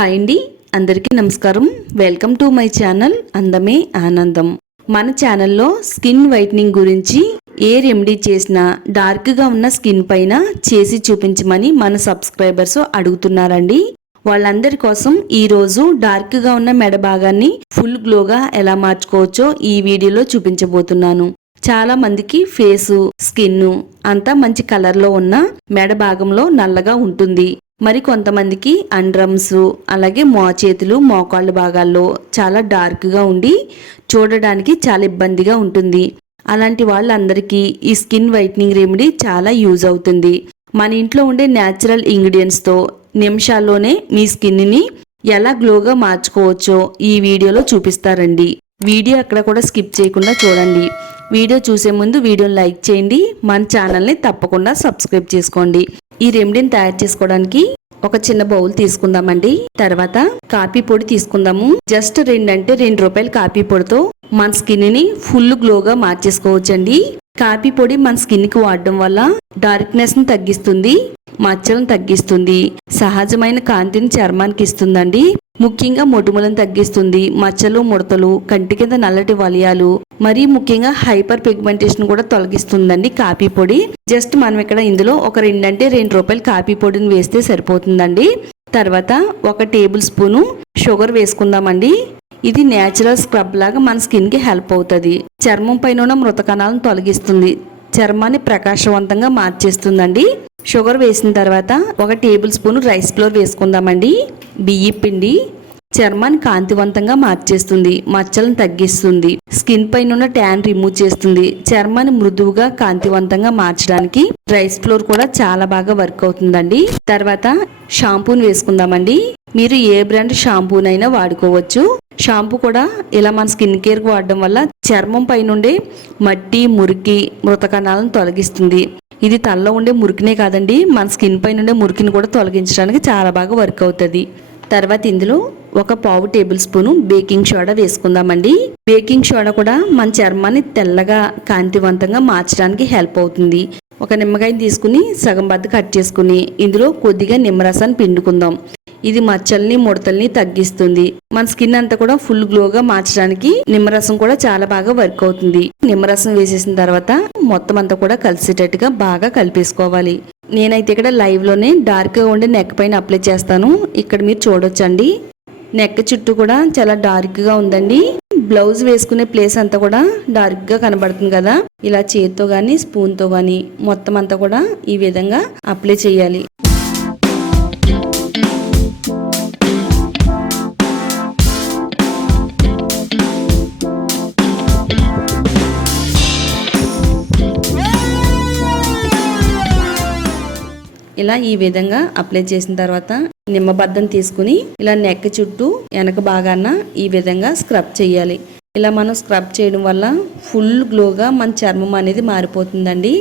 Hi అండి. అందరికీ నమస్కారం. వెల్కమ్ టు మై ఛానల్ అందమే ఆనందం. మన ఛానల్లో స్కిన్ వైట్నింగ్ గురించి ఏ రెమెడీ చేసినా డార్క్గా ఉన్న స్కిన్ పైన చేసి చూపించమని మన సబ్స్క్రైబర్స్ అడుగుతున్నారండి. వాళ్ళందరి కోసం ఈరోజు డార్క్గా ఉన్న మెడ భాగాన్ని ఫుల్ గ్లోగా ఎలా మార్చుకోవచ్చో ఈ వీడియోలో చూపించబోతున్నాను. చాలా మందికి ఫేసు స్కిన్ అంతా మంచి కలర్లో ఉన్న మెడ భాగంలో నల్లగా ఉంటుంది. మరి కొంతమందికి అండ్రమ్స్ అలాగే మోచేతులు మోకాళ్ళ భాగాల్లో చాలా డార్క్గా ఉండి చూడడానికి చాలా ఇబ్బందిగా ఉంటుంది. అలాంటి వాళ్ళందరికీ ఈ స్కిన్ వైట్నింగ్ రెమెడీ చాలా యూజ్ అవుతుంది. మన ఇంట్లో ఉండే న్యాచురల్ ఇంగ్రీడియంట్స్తో నిమిషాల్లోనే మీ స్కిన్ని ఎలా గ్లోగా మార్చుకోవచ్చో ఈ వీడియోలో చూపిస్తారండి. వీడియో అక్కడ కూడా స్కిప్ చేయకుండా చూడండి. వీడియో చూసే ముందు వీడియోని లైక్ చేయండి. మన ఛానల్ని తప్పకుండా సబ్స్క్రైబ్ చేసుకోండి. ఈ రెమెడీని తయారు చేసుకోవడానికి ఒక చిన్న బౌల్ తీసుకుందామండి. తర్వాత కాపీ పొడి తీసుకుందాము. జస్ట్ రెండంటే రెండు రూపాయల కాపీ పొడితో మన స్కిన్ని ఫుల్ గ్లోగా మార్చేసుకోవచ్చండి. కాపీ పొడి మన స్కిన్కి వాడడం వల్ల డార్క్నెస్ని తగ్గిస్తుంది మచ్చలను తగ్గిస్తుంది సహజమైన కాంతిని చర్మానికి ఇస్తుందండి. ముఖ్యంగా మొటిమలను తగ్గిస్తుంది మచ్చలు ముడతలు కంటి కింద నల్లటి వలయాలు మరీ ముఖ్యంగా హైపర్ పిగ్మెంటేషన్ కూడా తొలగిస్తుందండి కాఫీ పొడి. జస్ట్ మనం ఇక్కడ ఇందులో ఒక రెండంటే రెండు రూపాయలు కాఫీ పొడిని వేస్తే సరిపోతుందండి. తర్వాత ఒక టేబుల్ స్పూను షుగర్ వేసుకుందామండి. ఇది నేచురల్ స్క్రబ్ లాగా మన స్కిన్కి హెల్ప్ అవుతుంది. చర్మం పైన ఉన్న మృత కణాలను తొలగిస్తుంది. చర్మాన్ని ప్రకాశవంతంగా మార్చేస్తుందండి. షుగర్ వేసిన తర్వాత ఒక టేబుల్ స్పూన్ రైస్ ఫ్లోర్ వేసుకుందామండి. బియ్య పిండి చర్మాన్ని కాంతివంతంగా మార్చేస్తుంది. మచ్చలను తగ్గిస్తుంది. స్కిన్ పైన ఉన్న ట్యాన్ రిమూవ్ చేస్తుంది. చర్మాన్ని మృదువుగా కాంతివంతంగా మార్చడానికి రైస్ ఫ్లోర్ కూడా చాలా బాగా వర్క్ అవుతుందండి. తర్వాత షాంపూని వేసుకుందామండి. మీరు ఏ బ్రాండ్ షాంపూనైనా వాడుకోవచ్చు. షాంపూ కూడా ఇలా మన స్కిన్ కేర్కి వాడడం వల్ల చర్మం పైనుండే మట్టి మురికి మృత కణాలను తొలగిస్తుంది. ఇది తలలో ఉండే మురికినే కాదండి. మన స్కిన్ పైన ఉండే మురికిని కూడా తొలగించడానికి చాలా బాగా వర్క్ అవుతుంది. తర్వాత ఇందులో ఒక పావు టేబుల్ స్పూను బేకింగ్ సోడా వేసుకుందామండి. బేకింగ్ సోడా కూడా మన చర్మాన్ని తెల్లగా కాంతివంతంగా మార్చడానికి హెల్ప్ అవుతుంది. ఒక నిమ్మకాయని తీసుకుని సగం బద్ద కట్ చేసుకుని ఇందులో కొద్దిగా నిమ్మరసాన్ని పిండుకుందాం. ఇది మచ్చల్ని ముడతల్ని తగ్గిస్తుంది. మన స్కిన్ అంతా కూడా ఫుల్ గ్లోగా మార్చడానికి నిమ్మరసం కూడా చాలా బాగా వర్క్ అవుతుంది. నిమ్మరసం వేసేసిన తర్వాత మొత్తం అంతా కూడా కలిసేటట్టుగా బాగా కలిపేసుకోవాలి. నేనైతే ఇక్కడ లైవ్లోనే డార్క్గా ఉండే నెక్ పైన అప్లై చేస్తాను. ఇక్కడ మీరు చూడొచ్చండి. నెక్ చుట్టూ కూడా చాలా డార్క్గా ఉందండి. బ్లౌజ్ వేసుకునే ప్లేస్ అంతా కూడా డార్క్గా కనబడుతుంది కదా. ఇలా చేతితో కానీ స్పూన్తో కానీ మొత్తం అంతా కూడా ఈ విధంగా అప్లై చేయాలి. ఇలా ఈ విధంగా అప్లై చేసిన తర్వాత నిమ్మబద్దం తీసుకుని ఇలా నెక్ చుట్టూ వెనక భాగాన ఈ విధంగా స్క్రబ్ చేయాలి. ఇలా మనం స్క్రబ్ చేయడం వల్ల ఫుల్ గ్లోగా మన చర్మం అనేది మారిపోతుందండి.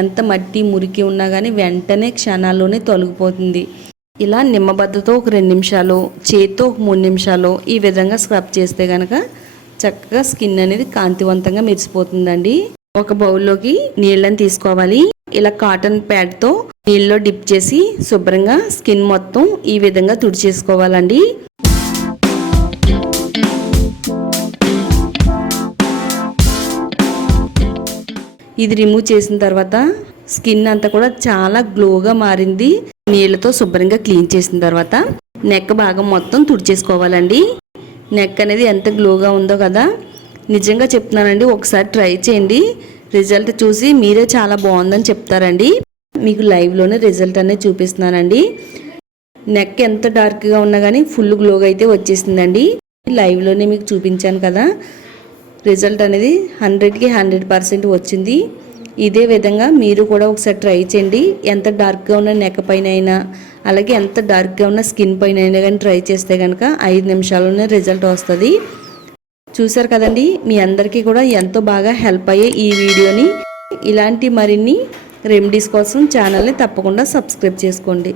ఎంత మట్టి మురికి ఉన్నా కానీ వెంటనే క్షణాల్లోనే తొలగిపోతుంది. ఇలా నిమ్మబద్దతో ఒక రెండు నిమిషాలు చేతితో ఒక మూడు నిమిషాలు ఈ విధంగా స్క్రబ్ చేస్తే కనుక చక్కగా స్కిన్ అనేది కాంతివంతంగా మెరిసిపోతుందండి. ఒక బౌల్లోకి నీళ్ళని తీసుకోవాలి. ఇలా కాటన్ ప్యాడ్తో నీళ్ళలో డిప్ చేసి శుభ్రంగా స్కిన్ మొత్తం ఈ విధంగా తుడిచేసుకోవాలండి. ఇది రిమూవ్ చేసిన తర్వాత స్కిన్ అంతా కూడా చాలా గ్లోగా మారింది. నీళ్ళతో శుభ్రంగా క్లీన్ చేసిన తర్వాత నెక్ భాగం మొత్తం తుడిచేసుకోవాలండి. నెక్ అనేది ఎంత గ్లోగా ఉందో కదా. నిజంగా చెప్తున్నానండి ఒకసారి ట్రై చేయండి. రిజల్ట్ చూసి మీరే చాలా బాగుందని చెప్తారండి. మీకు లైవ్లోనే రిజల్ట్ అనేది చూపిస్తున్నానండి. నెక్ ఎంత డార్క్గా ఉన్నా కానీ ఫుల్ గ్లోగా అయితే వచ్చేసిందండి. లైవ్లోనే మీకు చూపించాను కదా. రిజల్ట్ అనేది హండ్రెడ్కి హండ్రెడ్ పర్సెంట్ వచ్చింది. ఇదే విధంగా మీరు కూడా ఒకసారి ట్రై చేయండి. ఎంత డార్క్గా ఉన్న నెక్ పైన అయినా అలాగే ఎంత డార్క్గా ఉన్న స్కిన్ పైన అయినా కానీ ట్రై చేస్తే కనుక ఐదు నిమిషాల్లోనే రిజల్ట్ వస్తుంది. చూసారు కదండి? మీ అందరికీ కూడా ఎంతో బాగా హెల్ప్ అయ్యే ఈ వీడియోని. ఇలాంటి మరిన్ని రెమెడీస్ కోసం ఛానల్ని తప్పకుండా సబ్స్క్రైబ్ చేసుకోండి.